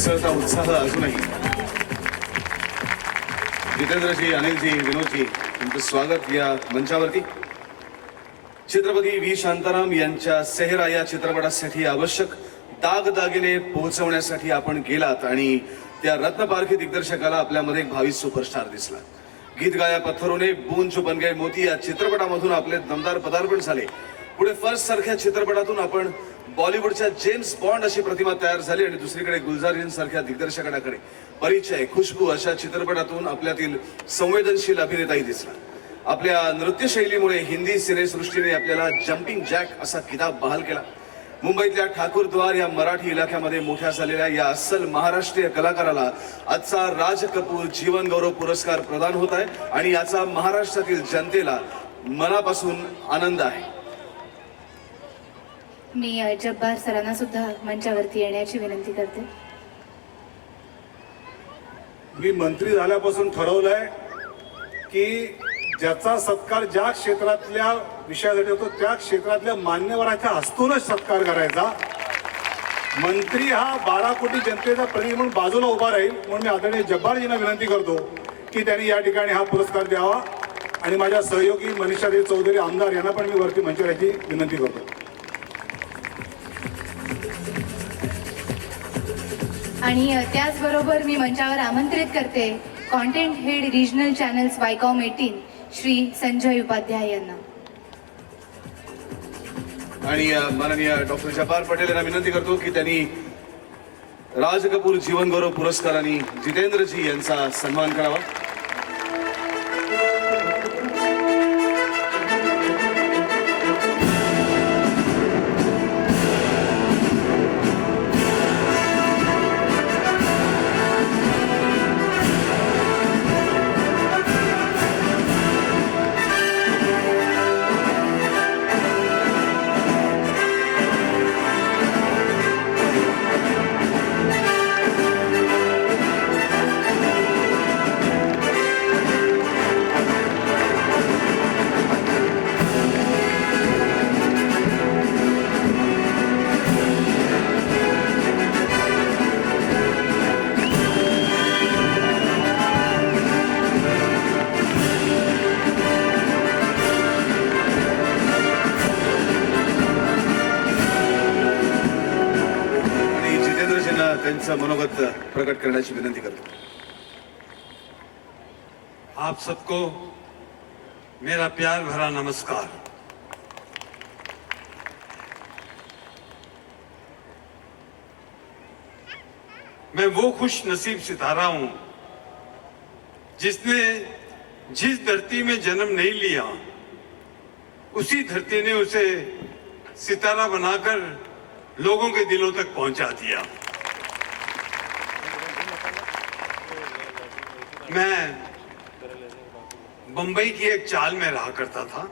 मिसळता उत्साह अजूनही. जितेंद्रजी, अनिलजी, विनोदजी, तुमचं स्वागत या मंचावरती. छत्रपती व्ही शांताराम यांच्या सेहरा या चित्रपटासाठी आवश्यक दागदागिने पोहोचवण्यासाठी आपण गेलात आणि त्या रत्नपारखी दिग्दर्शकाला आपल्यामध्ये एक भावी सुपरस्टार दिसला. गीत गाया पत्थरोने बूंद जो बन गए मोती या चित्रपटामधून आपले दमदार पदार्पण झाले. पुढे फर्स्ट सारख्या चित्रपटातून आपण बॉलिवूडच्या जेम्स बॉन्ड अशी प्रतिमा तयार झाली आणि दुसरीकडे गुलजार सारख्या दिग्दर्शकाकडे परिचय, खुशबू अशा चित्रपटातून आपल्यातील संवेदनशील अभिनेताही दिसला. आपल्या नृत्यशैलीमुळे हिंदी सिनेसृष्टीने आपल्याला जम्पिंग जॅक असा किताब बहाल केला. मुंबईतल्या ठाकूरद्वार या मराठी इलाक्यामध्ये मोठ्या झालेल्या या अस्सल महाराष्ट्रीय कलाकाराला आजचा राज कपूर जीवन गौरव पुरस्कार प्रदान होत आहे आणि याचा महाराष्ट्रातील जनतेला मनापासून आनंद आहे. मी जब्बार सरांना सुद्धा मंचावरती येण्याची विनंती करते. मी मंत्री झाल्यापासून ठरवलंय की ज्याचा सत्कार ज्या क्षेत्रातल्या विषयासाठी होतो त्या क्षेत्रातल्या मान्यवराच्या हस्तूनच सत्कार करायचा. मंत्री हा 12 कोटी जनतेचा प्रतिनिधी म्हणून बाजूला उभा राहील म्हणून मी आदरणीय जब्बारजींना विनंती करतो की त्यांनी या ठिकाणी हा पुरस्कार द्यावा आणि माझ्या सहयोगी मनीषादेवी चौधरी आमदार यांना पण मी वरती मंचावर याची विनंती करतो. आणि त्याचबरोबर मी मंचावर आमंत्रित करते content head regional channels Viacom 18 Shri Sanjay Upadhyay यांना. आणि माननीय डॉक्टर जब्बार पटेल यांना विनंती करतो की त्यांनी राज कपूर जीवन गौरव पुरस्काराने जितेंद्रजी यांचा सन्मान करावा. त्यांचं मनोगत प्रकट करण्याची विनंती करतो. आप सबको मेरा प्यार भरा नमस्कार. मैं वो खुश नसीब सितारा हूं जिसने जिस धरती में जन्म नहीं लिया उसी धरती ने उसे सितारा बनाकर लोगों के दिलों तक पहुंचा दिया. मैं बंबई की एक चाल में रहा करता था.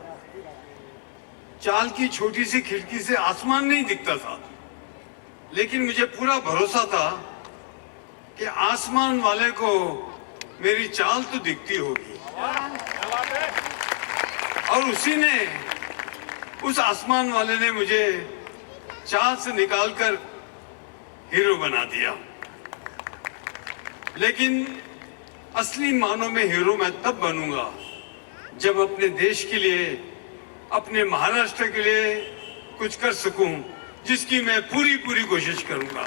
चाल की छोटी सी खिड़की से आसमान नहीं दिखता था, लेकिन मुझे पूरा भरोसा था कि आसमान वाले को मेरी चाल तो दिखती होगी और उस आसमान वाले ने मुझे चाल से निकालकर हीरो बना दिया. लेकिन असली मानों में हीरो मैं तब बनूंगा जब अपने देश के लिए, अपने महाराष्ट्र के लिए कुछ कर सकूं, जिसकी मैं पूरी कोशिश करूंगा.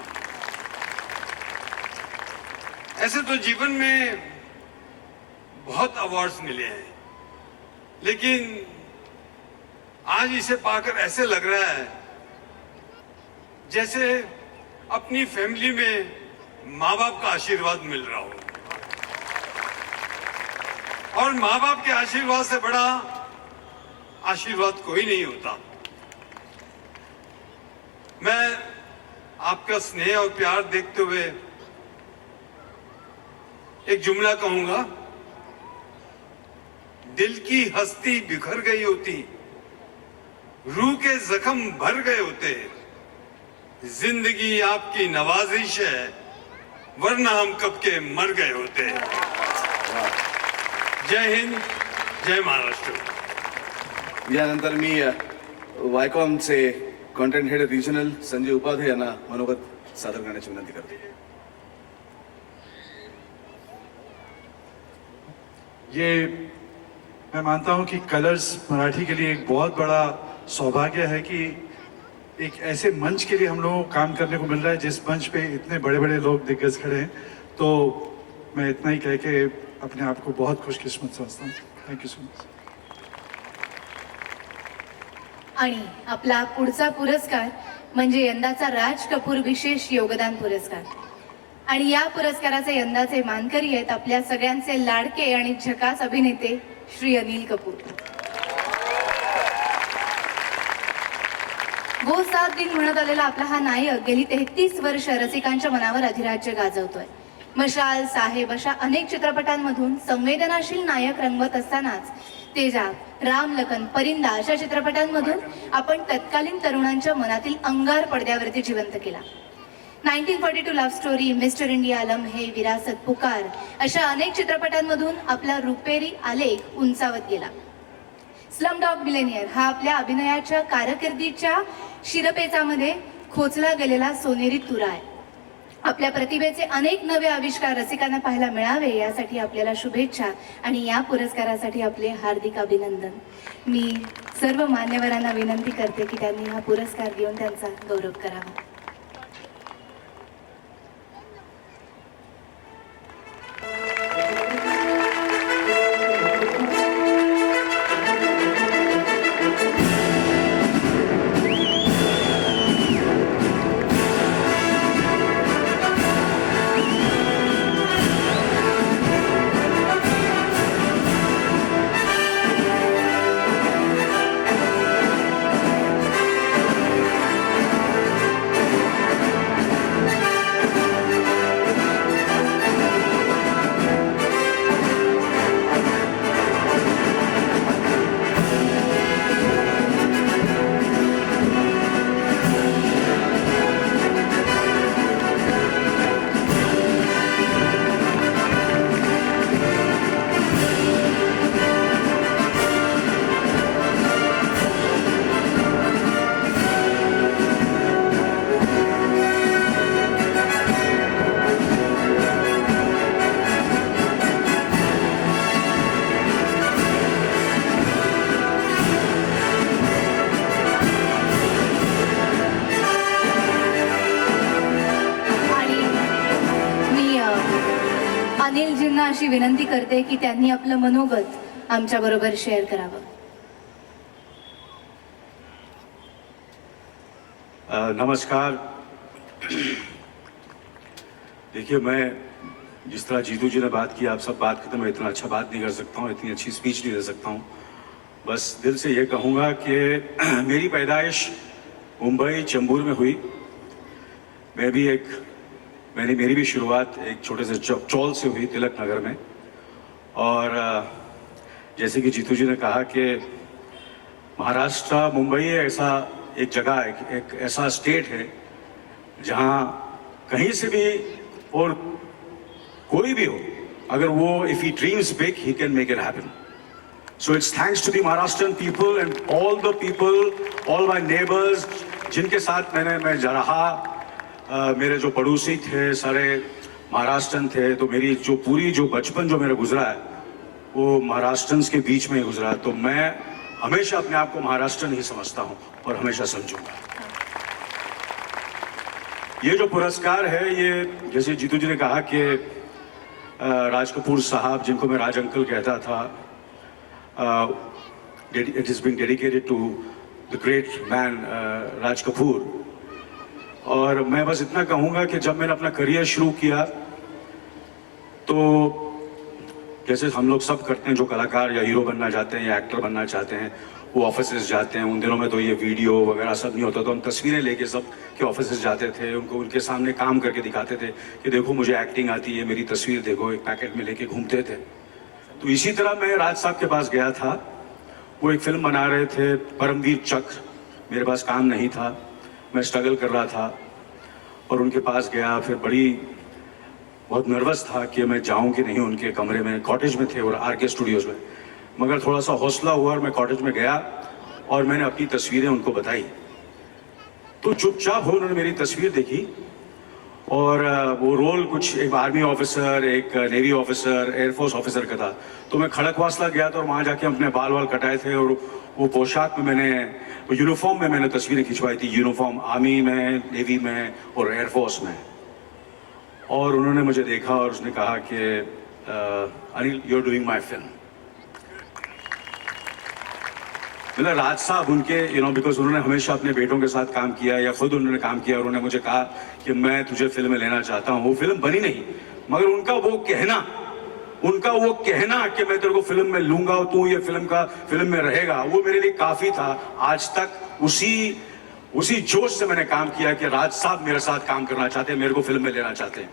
ऐसे तो जीवन में बहुत अवार्ड्स मिले हैं, लेकिन आज इसे पाकर ऐसे लग रहा है जैसे अपनी फैमिली में माँ बाप का आशीर्वाद मिल रहा हो. और माँ बाप के आशीर्वाद से बड़ा आशीर्वाद कोई नहीं होता. मैं आपका स्नेह और प्यार देखते हुए एक जुमला कहूंगा. दिल की हस्ती बिखर गई होती, रूह के जख्म भर गए होते, जिंदगी आपकी नवाजिश है, वरना हम कब के मर गए होते. जय हिंद, जय महाराष्ट्र. यानंतर मी वायकॉमचे content head regional Sanjay Upadhyay यांना मनोगत सादर करण्याची विनंती करतो. ये मैं मानता हूँ कि कलर्स मराठी के लिए एक बहुत बड़ा सौभाग्य है कि एक ऐसे मंच के लिए हम लोगों को काम करने को मिल रहा है जिस मंच पे इतने बड़े बड़े लोग दिग्गज खड़े हैं। तो मैं इतना ही कह के अपने आप को बहुत खुशकिस्मत समझता हूँ। Thank you so much. आणि आपला पुढचा पुरस्कार म्हणजे यंदाचा राज कपूर विशेष योगदान पुरस्कार आणि या पुरस्काराचे यंदाचे मानकरी आहेत आपल्या सगळ्यांचे लाडके आणि झकास अभिनेते श्री अनिल कपूर। वो सात दिन म्हणत आलेला आपला हा नायक गेली 33 वर्ष रसिकांच्या मनावर अधिराज्य गाजवतोय। मशाल, साहेब अशा अनेक चित्रपटांमधून संवेदनाशील नायक रंगवत असतानाच तेजाब, राम लखन, परिंदा अशा चित्रपटांमधून आपण तत्कालीन तरुणांच्या मनातील अंगार पडद्यावरती जिवंत केला। 1942 लव्ह स्टोरी, मिस्टर इंडिया, लम्हे, विरासत, पुकार अशा अनेक चित्रपटांमधून आपला रुपेरी आलेख उंचावत गेला। स्लमडॉग मिलेनियर हा आपल्या अभिनयाच्या कारकिर्दीच्या शिरपेचामध्ये खोचला गेलेला सोनेरी तुरा आहे। आपल्या प्रतिभेचे अनेक नवे आविष्कार रसिकांना पाहायला मिळावे यासाठी आपल्याला शुभेच्छा आणि या पुरस्कारासाठी आपले हार्दिक अभिनंदन। मी सर्व मान्यवरांना विनंती करते की त्यांनी हा पुरस्कार घेऊन त्यांचा गौरव करावा। अनिलजींना अशी विनंती करते की त्यांनी आपलं मनोगत आमच्या बरोबर शेअर करावं। नमस्कार। देखिए, मैं जिस तरह जीतू जी ने बात की, आप सब बात की, तो मैं इतना अच्छा बात नहीं कर सकता हूँ, इतनी अच्छी स्पीच नहीं दे सकता हूँ। बस दिल से ये कहूँगा कि मेरी पैदाइश मुंबई चेंबूर में हुई। मेरी भी शुरुआत एक छोटे से चौल से हुई, तिलक नगर में। और जैसे कि जीतू जी ने कहा कि महाराष्ट्र, मुंबई ऐसा एक जगह है, एक ऐसा स्टेट है जहाँ कहीं से भी और कोई भी हो, अगर वो if he dreams big, he can make it happen. So it's thanks to the Maharashtrian people and all the people, all my neighbors, जिनके साथ मैं जा रहा। मेरे जो पड़ोसी थे सारे महाराष्ट्रन थे, तो मेरी जो बचपन जो मेरा गुजरा है वो महाराष्ट्रन्स के बीच में ही गुजरा है। तो मैं हमेशा अपने आप को महाराष्ट्रन ही समझता हूँ और हमेशा समझूंगा। ये जो पुरस्कार है, ये जैसे जीतू जी ने कहा कि राज कपूर साहब, जिनको मैं राज अंकल कहता था, it is being dedicated to the great man Raj Kapoor. और मैं बस इतना कहूँगा कि जब मैंने अपना करियर शुरू किया तो जैसे हम लोग सब करते हैं, जो कलाकार या हीरो बनना चाहते हैं या एक्टर बनना चाहते हैं, वो ऑफिसेज जाते हैं। उन दिनों में तो ये वीडियो वगैरह सब नहीं होता, तो हम तस्वीरें लेके सब के ऑफिसेज जाते थे, उनको उनके सामने काम करके दिखाते थे कि देखो मुझे एक्टिंग आती है, मेरी तस्वीर देखो, एक पैकेट में लेके घूमते थे। तो इसी तरह मैं राज साहब के पास गया था। वो एक फिल्म बना रहे थे, परमवीर चक्र। मेरे पास काम नहीं था, मैं स्ट्रगल कर रहा था और उनके पास गया। फिर बहुत नर्वस था कि मैं जाऊं कि नहीं उनके कमरे में। कॉटेज में थे और आरके स्टूडियोज में, मगर थोड़ा सा हौसला हुआ और मैं कॉटेज में गया और मैंने अपनी तस्वीरें उनको बताई। तो चुपचाप हो उन्होंने मेरी तस्वीर देखी और वो रोल कुछ एक आर्मी ऑफिसर, एक नेवी ऑफिसर, एयरफोर्स ऑफिसर का था। तो मैं खड़कवासला गया था और वहाँ जाके अपने बाल वाल कटाए थे और वो पोशाक में मैंने, वो यूनिफॉर्म में मैंने तस्वीरें खिंचवाई थी, यूनिफॉर्म आर्मी में, नेवी में और एयरफोर्स में। और उन्होंने मुझे देखा और उसने कहा कि Anil, you are doing my film. मतलब राज साहब उनके बिकॉज उन्होंने हमेशा अपने बेटों के साथ काम किया या खुद उन्होंने काम किया और उन्होंने मुझे कहा कि मैं तुझे फिल्म में लेना चाहता हूँ। वो फिल्म बनी नहीं, मगर उनका वो कहना कि मैं तेरे को फिल्म में लूंगा और तू ये फिल्म में रहेगा, वो मेरे लिए काफी था। आज तक उसी जोश से मैंने काम किया कि राज साहब मेरे साथ काम करना चाहते हैं, मेरे को फिल्म में लेना चाहते हैं।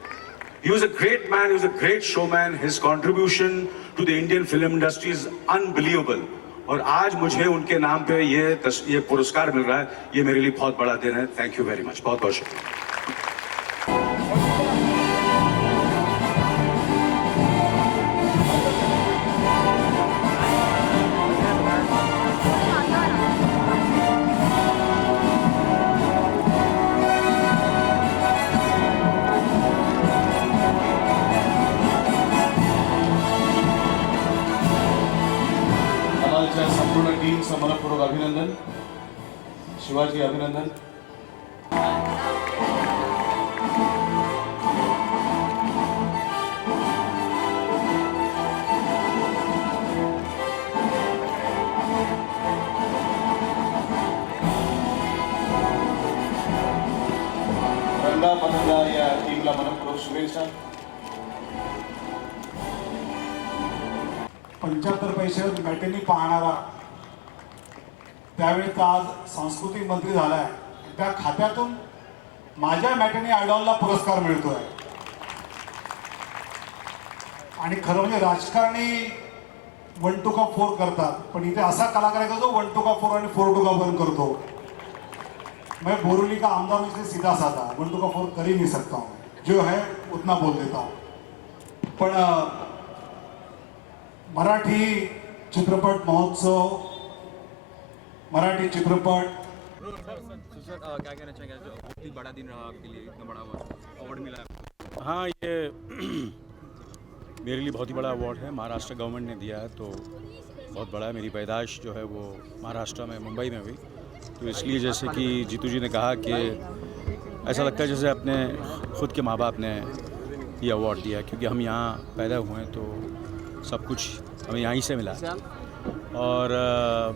He was a great man, he was a great showman. His contribution to the Indian film industry is unbelievable. और आज मुझे उनके नाम पे ये पुरस्कार मिल रहा है, ये मेरे लिए बहुत बड़ा दिन है। थैंक यू वेरी मच, बहुत बहुत शुक्रिया। कमालच्या संपूर्ण टीमचं मनपूर्वक अभिनंदन। शिवाजी, अभिनंदन। रंगा पतंगा या टीमला मनपूर्वक शुभेच्छा। 75 पैशावर मॅटेनी पाहणारा त्यावेळेचा आज सांस्कृतिक मंत्री झालाय, त्या खात्यातून माझ्या मॅटेनी आयडॉलला पुरस्कार मिळतोय। आणि खरं म्हणजे राजकारणी 1 to 4 करतात, पण इथे असा कलाकार आहे का जो 1 to 4 आणि 4 to 1 करतो। मैं बोरीवली का आमदार हूं, इसलिए सीधा साधा 1 to 4 कर ही नहीं सकता हूँ, जो है उतना बोल देता हूँ। पण मराठी चित्रपट महोत्सव, मराठी चित्रपट सर क्या कहना चाहेंगे, जो बहुत ही बड़ा दिन रहा आपके लिए, इतना बड़ा अवार्ड मिला है? हाँ, ये मेरे लिए बहुत ही बड़ा अवार्ड है, महाराष्ट्र गवर्नमेंट ने दिया है, तो बहुत बड़ा है। मेरी पैदाइश जो है वो महाराष्ट्र में, मुंबई में हुई, तो इसलिए जैसे कि जीतू जी ने कहा कि ऐसा लगता है जैसे अपने खुद के माँ बाप ने ये अवार्ड दिया, क्योंकि हम यहाँ पैदा हुए हैं तो सब कुछ हमें यहीं से मिला। और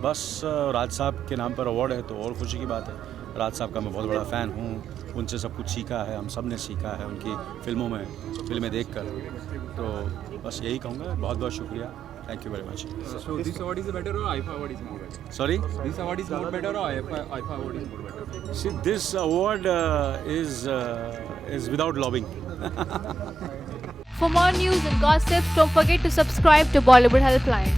बस राज साहब के नाम पर अवार्ड है तो और खुशी की बात है। राज साहब का मैं बहुत बड़ा फ़ैन हूँ, उनसे सब कुछ सीखा है, हम सब ने सीखा है उनकी फिल्में देखकर। तो बस यही कहूँगा, बहुत बहुत शुक्रिया, thank you very much. So this award is better or IFA award is more better? Sorry? This award is more better or IFA award is more better? See, this award is without lobbying. For more news and gossips, don't forget to subscribe to Bollywood Helpline.